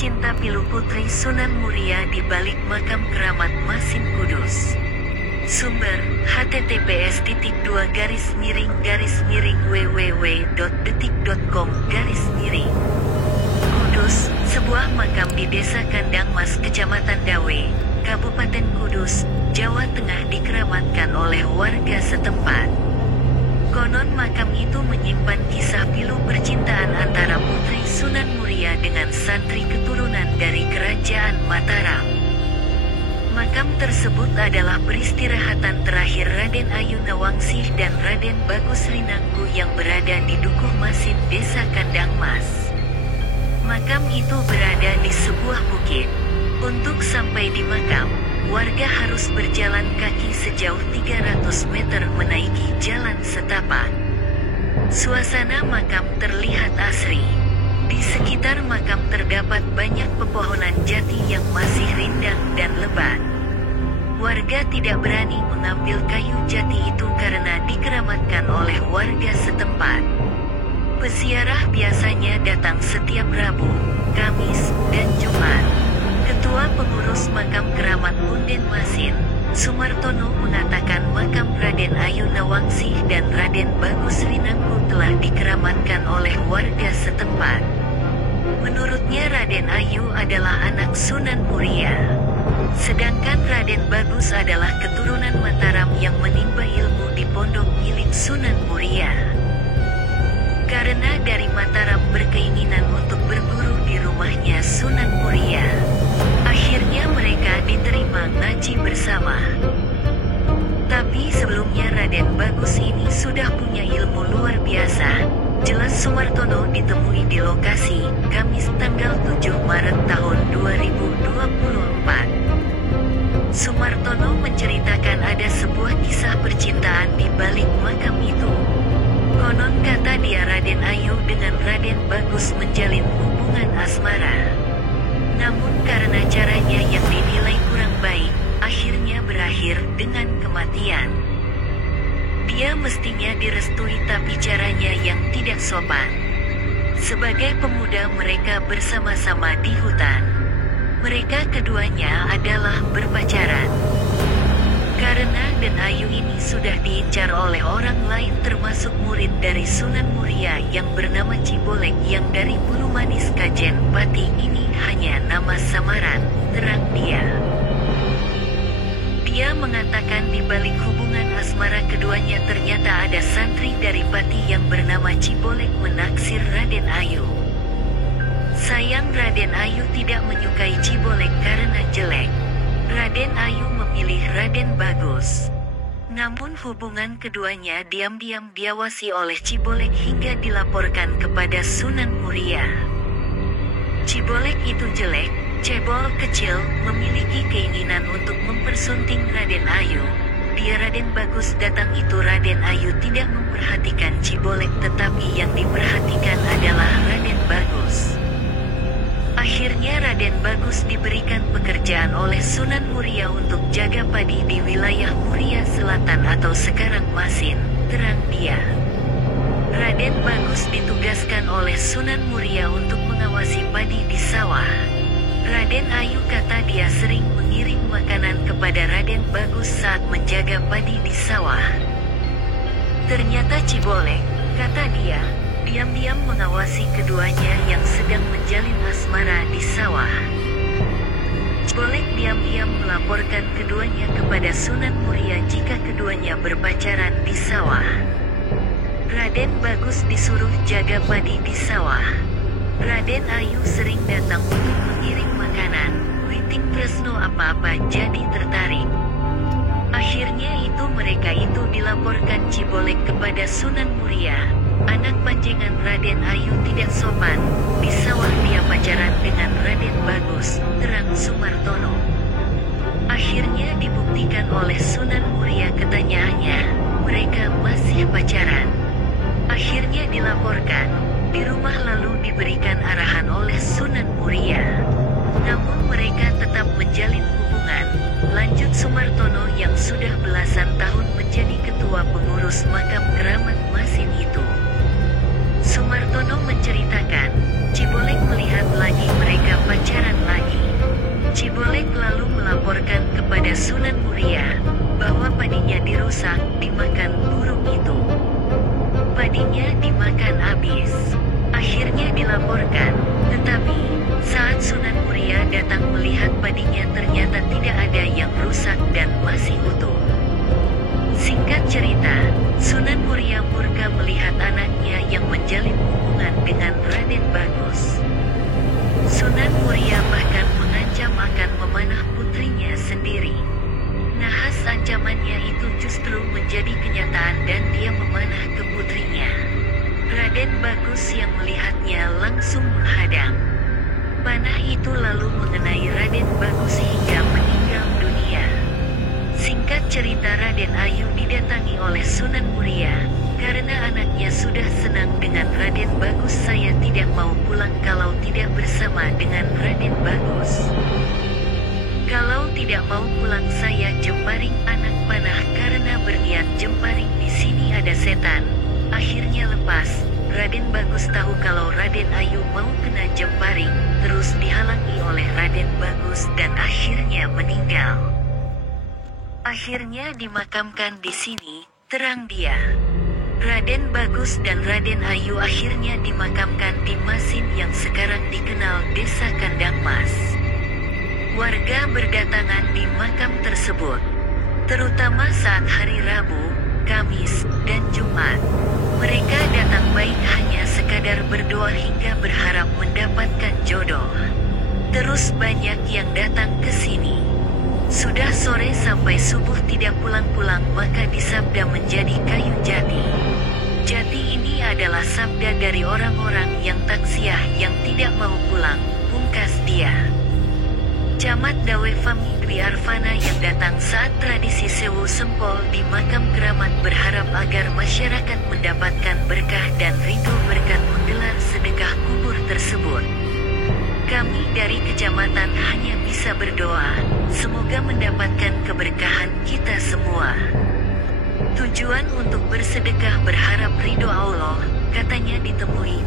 pecinta pilu Putri Sunan Muria di balik makam keramat Masin Kudus. Sumber https://www.detik.com. Kudus, sebuah makam di Desa Kandang Mas, Kecamatan Dawe, Kabupaten Kudus, Jawa Tengah dikeramatkan oleh warga setempat. Konon makam itu menyimpan kisah pilu percintaan antara Putri Sunan Muria dengan santri keturunan dari Kerajaan Mataram. Makam tersebut adalah peristirahatan terakhir Raden Ayu Nawangsih dan Raden Bagus Rinangku yang berada di Dukuh Masin, Desa Kandang Mas. Makam itu berada di sebuah bukit. Untuk sampai di makam, warga harus berjalan kaki sejauh 300 meter menaiki jalan setapak. Suasana makam terlihat asri. Di sekitar makam terdapat banyak pepohonan jati yang masih rindang dan lebat. Warga tidak berani mengambil kayu jati itu karena dikeramatkan oleh warga setempat. Peziarah biasanya datang setiap Rabu, Kamis, dan Jumat. Ketua Pengurus Makam Keramat Punden Masin, Sumartono, mengatakan makam Raden Ayu Nawangsih dan Raden Bagus Rinangku telah dikeramatkan oleh warga setempat. Menurutnya Raden Ayu adalah anak Sunan Muria, sedangkan Raden Bagus adalah keturunan Mataram yang menimba ilmu di pondok milik Sunan Muria. Karena dari Mataram berkeinginan untuk berguru di rumahnya Sunan Muria, akhirnya mereka diterima ngaji bersama. Tapi sebelumnya Raden Bagus ini sudah punya ilmu luar biasa, jelas Sumartono ditemui di lokasi, Kamis tanggal 7 Maret tahun 2024. Sumartono menceritakan ada sebuah kisah percintaan di balik makam itu. Konon kata dia Raden Ayu dengan Raden Bagus menjalin hubungan asmara. Namun karena caranya yang dinilai kurang baik, akhirnya berakhir dengan kematian. Dia mestinya direstui tapi caranya yang tidak sopan. Sebagai pemuda mereka bersama-sama di hutan. Mereka keduanya adalah berpacaran. Karena Den Ayu ini sudah diincar oleh orang lain termasuk murid dari Sunan Muria yang bernama Cibolek yang dari Bulu Manis Kajen Pati, ini hanya nama samaran, terang dia. Dia mengatakan di balik hubungan asmara keduanya ternyata ada santri dari Pati yang bernama Cibolek menaksir Raden Ayu. Sayang Raden Ayu tidak menyukai Cibolek karena jelek. Raden Ayu memilih Raden Bagus. Namun hubungan keduanya diam-diam diawasi oleh Cibolek hingga dilaporkan kepada Sunan Muria. Cibolek itu jelek, cebol, kecil, memiliki keinginan untuk mempersunting Raden Ayu. Dia Raden Bagus datang itu Raden Ayu tidak memperhatikan Cibolek tetapi yang diperhatikan adalah Raden Bagus. Akhirnya Raden Bagus diberikan pekerjaan oleh Sunan Muria untuk jaga padi di wilayah Muria Selatan atau sekarang Masin, terang dia. Raden Bagus ditugaskan oleh Sunan Muria untuk mengawasi padi di sawah. Raden Ayu kata dia sering mengirim makanan kepada Raden Bagus saat menjaga padi di sawah. Ternyata Cibolek, kata dia, diam-diam mengawasi keduanya yang sedang menjalin asmara di sawah. Cibolek diam-diam melaporkan keduanya kepada Sunan Muria jika keduanya berpacaran di sawah. Raden Bagus disuruh jaga padi di sawah. Raden Ayu sering datang untuk mengirim makanan, Witing Tresno apa-apa jadi tertarik. Akhirnya mereka itu dilaporkan Cibolek kepada Sunan Muria. Anak panjenengan Raden Ayu tidak sopan, di sawah dia pacaran dengan Raden Bagus, terang Sumartono. Akhirnya dibuktikan oleh Sunan Muria ketanyaannya, mereka masih pacaran. Akhirnya dilaporkan, di rumah lalu diberikan arahan oleh Sunan Muria. Namun mereka tetap menjalin hubungan, lanjut Sumartono yang sudah belasan tahun menjadi ketua pengurus makam keramat Masin itu. Sumartono menceritakan, Cibolek melihat lagi mereka pacaran. melaporkan. Tetapi, saat Sunan Muria datang melihat padinya ternyata tidak ada yang rusak dan masih utuh. Singkat cerita, Sunan Muria murka melihat anaknya yang menjalin hubungan dengan Raden Bagus. Sunan Muria bahkan mengancam akan memanah putrinya sendiri. Nahas ancamannya itu justru menjadi kenyataan dan dia memanah ke putrinya. Raden Bagus yang melihatnya langsung menghadang. Panah itu lalu mengenai Raden Bagus hingga meninggal dunia. Singkat cerita, Raden Ayu didatangi oleh Sunan Muria. Karena anaknya sudah senang dengan Raden Bagus, saya tidak mau pulang kalau tidak bersama dengan Raden Bagus. Kalau tidak mau pulang saya jemparing anak panah karena berniat jemparing di sini ada setan. Akhirnya lepas. Raden Bagus tahu kalau Raden Ayu mau kena jemparing, terus dihalangi oleh Raden Bagus dan akhirnya meninggal. Akhirnya dimakamkan di sini, terang dia. Raden Bagus dan Raden Ayu akhirnya dimakamkan di Masin yang sekarang dikenal Desa Kandang Mas. Warga berdatangan di makam tersebut, terutama saat hari Rabu, Kamis, dan Jumat. Mereka datang baik hanya sekadar berdoa hingga berharap mendapatkan jodoh. Terus banyak yang datang ke sini. Sudah sore sampai subuh tidak pulang-pulang, maka disabda menjadi kayu jati. Jati ini adalah sabda dari orang-orang yang taksiah yang tidak mau pulang, pungkas dia. Camat Dawe Fami Dwi Arfana yang datang saat tradisi Sewu Sempol di makam keramat berharap agar masyarakat mendapatkan berkah dan ridho berkat menggelar sedekah kubur tersebut. Kami dari kecamatan hanya bisa berdoa, semoga mendapatkan keberkahan kita semua. Tujuan untuk bersedekah berharap ridho Allah, katanya ditemui